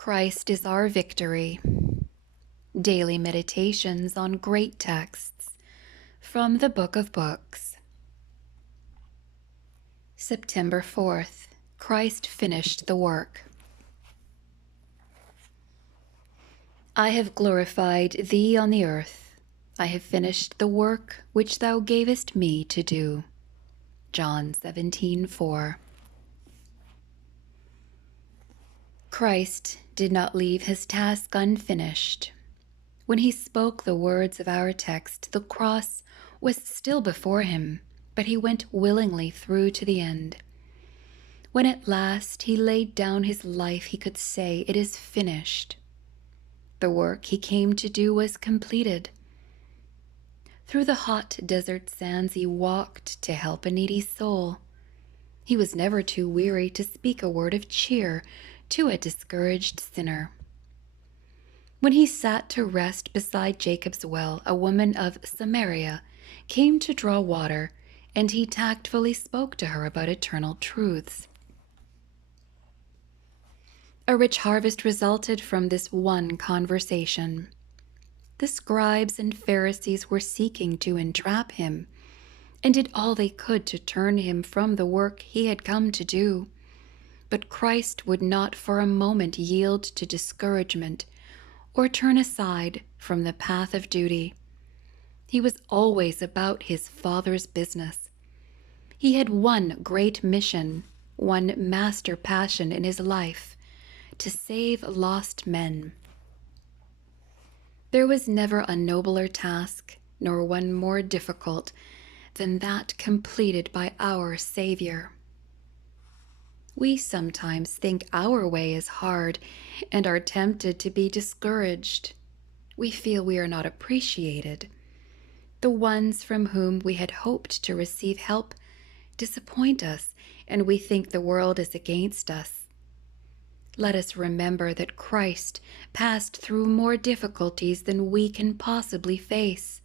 Christ is our victory. Daily meditations on great texts from the Book of Books. September 4th. Christ finished the work. I have glorified thee on the earth. I have finished the work which thou gavest me to do. John 17:4. Christ did not leave his task unfinished. When he spoke the words of our text, the cross was still before him, but he went willingly through to the end. When at last he laid down his life, he could say, "It is finished." The work he came to do was completed. Through the hot desert sands he walked to help a needy soul. He was never too weary to speak a word of cheer to a discouraged sinner. When he sat to rest beside Jacob's well, a woman of Samaria came to draw water, and he tactfully spoke to her about eternal truths. A rich harvest resulted from this one conversation. The scribes and Pharisees were seeking to entrap him, and did all they could to turn him from the work he had come to do. But Christ would not for a moment yield to discouragement or turn aside from the path of duty. He was always about his Father's business. He had one great mission, one master passion in his life: to save lost men. There was never a nobler task, nor one more difficult, than that completed by our Savior. We sometimes think our way is hard and are tempted to be discouraged. We feel we are not appreciated. The ones from whom we had hoped to receive help disappoint us, and we think the world is against us. Let us remember that Christ passed through more difficulties than we can possibly face.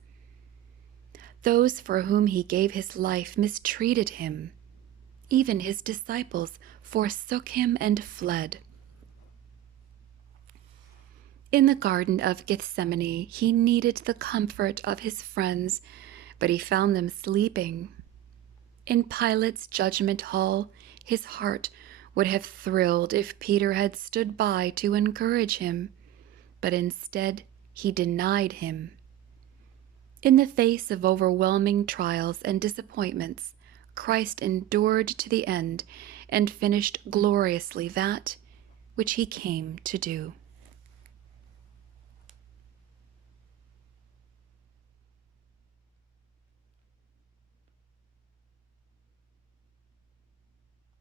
Those for whom he gave his life mistreated him. Even his disciples forsook him and fled. In the Garden of Gethsemane, he needed the comfort of his friends, but he found them sleeping. In Pilate's judgment hall, his heart would have thrilled if Peter had stood by to encourage him, but instead he denied him. In the face of overwhelming trials and disappointments, Christ endured to the end and finished gloriously that which he came to do.